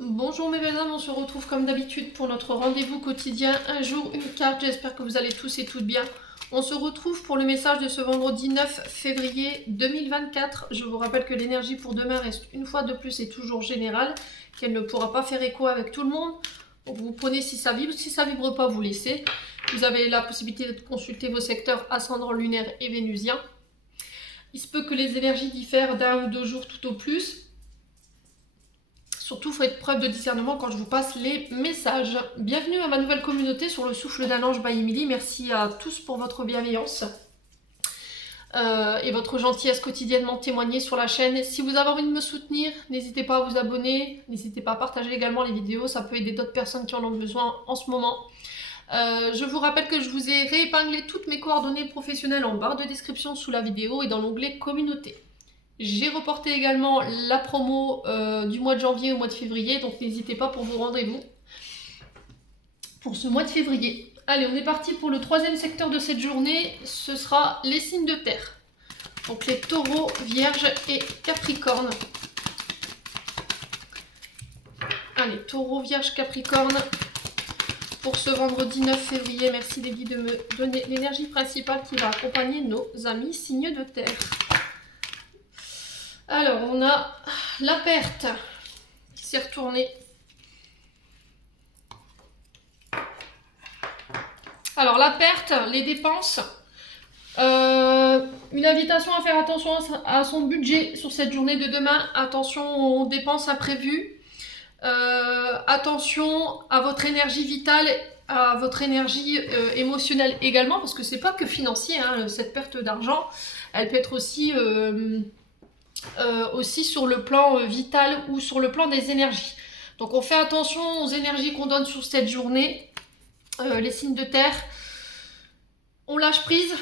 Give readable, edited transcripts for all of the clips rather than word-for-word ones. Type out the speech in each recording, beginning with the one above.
Bonjour mes belles âmes, on se retrouve comme d'habitude pour notre rendez-vous quotidien, un jour, une carte. J'espère que vous allez tous et toutes bien. On se retrouve pour le message de ce vendredi 9 février 2024. Je vous rappelle que l'énergie pour demain reste une fois de plus et toujours générale, qu'elle ne pourra pas faire écho avec tout le monde. Donc vous prenez si ça vibre, si ça vibre pas, vous laissez. Vous avez la possibilité de consulter vos secteurs ascendant lunaire et vénusien. Il se peut que les énergies diffèrent d'un ou deux jours tout au plus. Surtout, faites preuve de discernement quand je vous passe les messages. Bienvenue à ma nouvelle communauté sur le souffle d'un ange by Emily. Merci à tous pour votre bienveillance et votre gentillesse quotidiennement témoignée sur la chaîne. Si vous avez envie de me soutenir, n'hésitez pas à vous abonner. N'hésitez pas à partager également les vidéos. Ça peut aider d'autres personnes qui en ont besoin en ce moment. Je vous rappelle que je vous ai réépinglé toutes mes coordonnées professionnelles en barre de description sous la vidéo et dans l'onglet communauté. J'ai reporté également la promo du mois de janvier au mois de février, donc n'hésitez pas pour vos rendez-vous pour ce mois de février. Allez, on est parti pour le troisième secteur de cette journée, ce sera les signes de terre. Donc les taureaux, vierges et capricornes. Allez, taureaux, vierges, capricornes pour ce vendredi 9 février. Merci les guides de me donner l'énergie principale qui va accompagner nos amis signes de terre. Alors, on a la perte qui s'est retournée. Alors, la perte, les dépenses. Une invitation à faire attention à son budget sur cette journée de demain. Attention aux dépenses imprévues. Attention à votre énergie vitale, à votre énergie émotionnelle également, parce que c'est pas que financier, hein, cette perte d'argent. Elle peut être aussi... aussi sur le plan vital ou sur le plan des énergies. Donc on fait attention aux énergies qu'on donne sur cette journée. Les signes de terre, on lâche prise.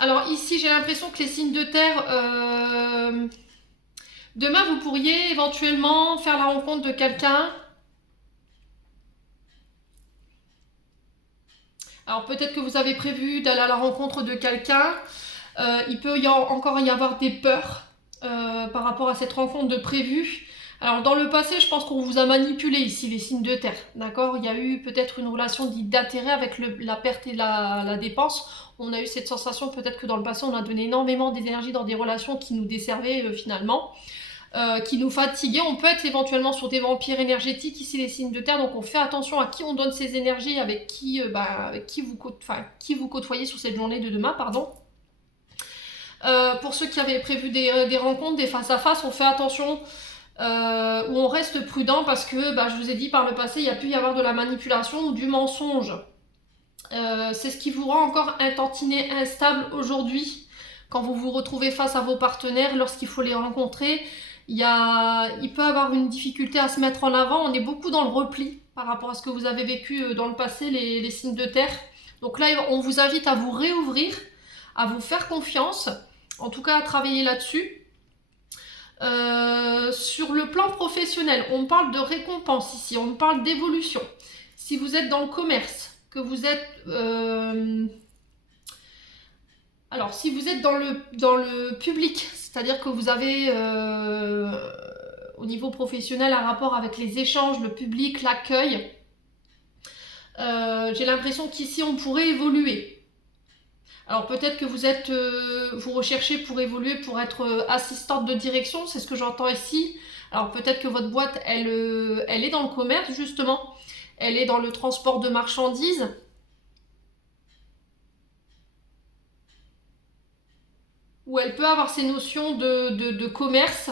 Alors ici j'ai l'impression que les signes de terre, demain vous pourriez éventuellement faire la rencontre de quelqu'un. Alors peut-être que vous avez prévu d'aller à la rencontre de quelqu'un. Il peut encore y avoir des peurs par rapport à cette rencontre de prévu. Alors dans le passé, je pense qu'on vous a manipulé ici, les signes de terre, d'accord? Il y a eu peut-être une relation dite d'intérêt avec la perte et la dépense. On a eu cette sensation peut-être que dans le passé, on a donné énormément d'énergie dans des relations qui nous desservaient finalement, qui nous fatiguaient. On peut être éventuellement sur des vampires énergétiques, ici les signes de terre, donc on fait attention à qui on donne ces énergies, avec qui vous côtoyez sur cette journée de demain, pardon. Pour ceux qui avaient prévu des rencontres, des face-à-face, on fait attention, où on reste prudent parce que, je vous ai dit par le passé, il y a pu y avoir de la manipulation ou du mensonge. C'est ce qui vous rend encore un tantinet instable aujourd'hui, quand vous vous retrouvez face à vos partenaires, lorsqu'il faut les rencontrer. Il peut y avoir une difficulté à se mettre en avant. On est beaucoup dans le repli par rapport à ce que vous avez vécu dans le passé, les signes de terre. Donc là, on vous invite à vous réouvrir, à vous faire confiance, en tout cas à travailler là-dessus. Sur le plan professionnel, on parle de récompense ici, on parle d'évolution. Si vous êtes dans le commerce, que vous êtes... Alors, si vous êtes dans le public, c'est-à-dire que vous avez au niveau professionnel un rapport avec les échanges, le public, l'accueil, j'ai l'impression qu'ici on pourrait évoluer. Alors peut-être que vous recherchez pour évoluer, pour être assistante de direction, c'est ce que j'entends ici. Alors peut-être que votre boîte, elle est dans le commerce justement, elle est dans le transport de marchandises. Où elle peut avoir ces notions de commerce.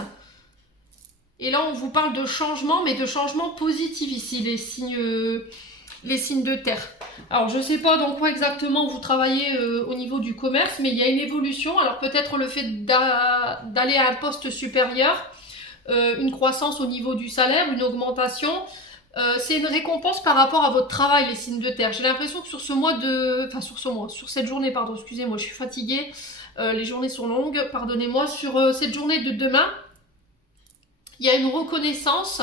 Et là, on vous parle de changement, mais de changement positif ici, les signes de terre. Alors, je ne sais pas dans quoi exactement vous travaillez au niveau du commerce, mais il y a une évolution. Alors, peut-être le fait d'aller à un poste supérieur, une croissance au niveau du salaire, une augmentation. C'est une récompense par rapport à votre travail, les signes de terre. J'ai l'impression que sur cette journée, pardon, excusez-moi, je suis fatiguée. Les journées sont longues, pardonnez-moi. Sur cette journée de demain, il y a une reconnaissance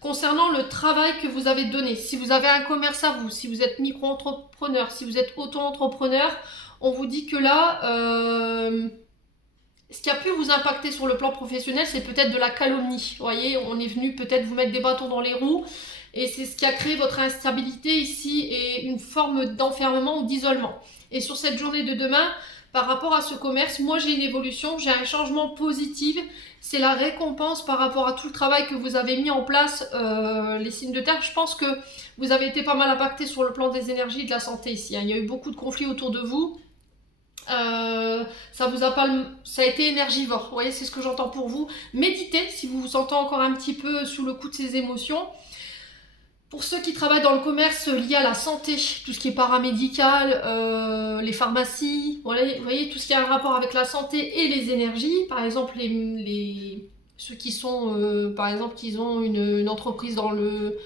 concernant le travail que vous avez donné. Si vous avez un commerce à vous, si vous êtes micro-entrepreneur, si vous êtes auto-entrepreneur, on vous dit que là, ce qui a pu vous impacter sur le plan professionnel, c'est peut-être de la calomnie. Vous voyez, on est venu peut-être vous mettre des bâtons dans les roues et c'est ce qui a créé votre instabilité ici et une forme d'enfermement ou d'isolement. Et sur cette journée de demain, par rapport à ce commerce, moi j'ai une évolution, j'ai un changement positif. C'est la récompense par rapport à tout le travail que vous avez mis en place, les signes de terre. Je pense que vous avez été pas mal impacté sur le plan des énergies et de la santé ici. Il y a eu beaucoup de conflits autour de vous. Ça a été énergivore. Vous voyez, c'est ce que j'entends pour vous. Méditez si vous vous sentez encore un petit peu sous le coup de ces émotions. Pour ceux qui travaillent dans le commerce lié à la santé, tout ce qui est paramédical, les pharmacies, voilà, vous voyez, tout ce qui a un rapport avec la santé et les énergies, par exemple ceux qui sont, par exemple, qui ont une entreprise dans le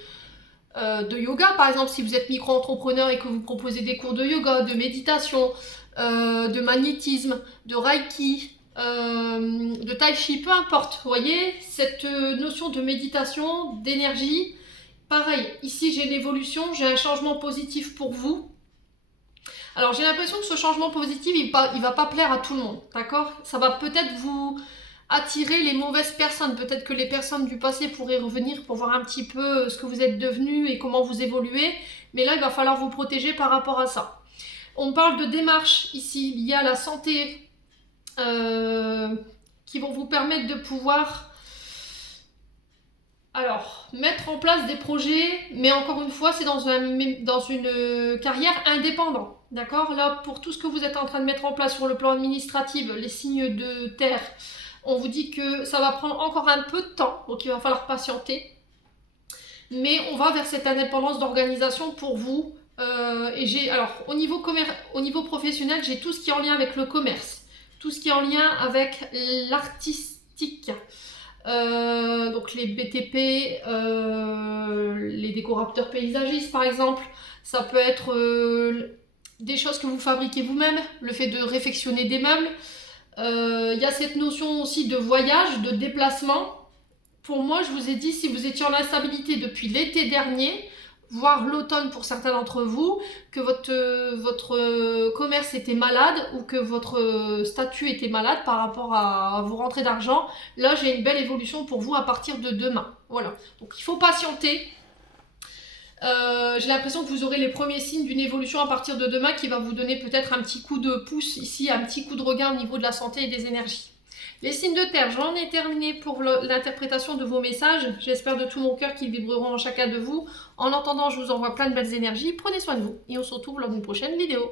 de yoga, par exemple, si vous êtes micro-entrepreneur et que vous proposez des cours de yoga, de méditation, de magnétisme, de reiki, de tai chi, peu importe, vous voyez, cette notion de méditation, d'énergie. Pareil, ici j'ai une évolution, j'ai un changement positif pour vous. Alors j'ai l'impression que ce changement positif, il va pas plaire à tout le monde, d'accord? Ça va peut-être vous attirer les mauvaises personnes. Peut-être que les personnes du passé pourraient revenir pour voir un petit peu ce que vous êtes devenu et comment vous évoluez. Mais là, il va falloir vous protéger par rapport à ça. On parle de démarches ici liées à la santé qui vont vous permettre de pouvoir... Alors, mettre en place des projets, mais encore une fois, c'est dans une carrière indépendante. D'accord? Là, pour tout ce que vous êtes en train de mettre en place sur le plan administratif, les signes de terre, on vous dit que ça va prendre encore un peu de temps, donc il va falloir patienter. Mais on va vers cette indépendance d'organisation pour vous. Alors, au niveau professionnel, j'ai tout ce qui est en lien avec le commerce, tout ce qui est en lien avec l'artistique. Donc les BTP, les décorateurs paysagistes par exemple, ça peut être des choses que vous fabriquez vous-même, le fait de réfectionner des meubles. Il y a cette notion aussi de voyage, de déplacement. Pour moi, je vous ai dit, si vous étiez en instabilité depuis l'été dernier, voire l'automne pour certains d'entre vous, que votre commerce était malade ou que votre statut était malade par rapport à vos rentrées d'argent, là j'ai une belle évolution pour vous à partir de demain. Voilà, donc il faut patienter. J'ai l'impression que vous aurez les premiers signes d'une évolution à partir de demain qui va vous donner peut-être un petit coup de pouce ici, un petit coup de regain au niveau de la santé et des énergies. Les signes de terre, j'en ai terminé pour l'interprétation de vos messages. J'espère de tout mon cœur qu'ils vibreront en chacun de vous. En attendant, je vous envoie plein de belles énergies. Prenez soin de vous et on se retrouve lors d'une prochaine vidéo.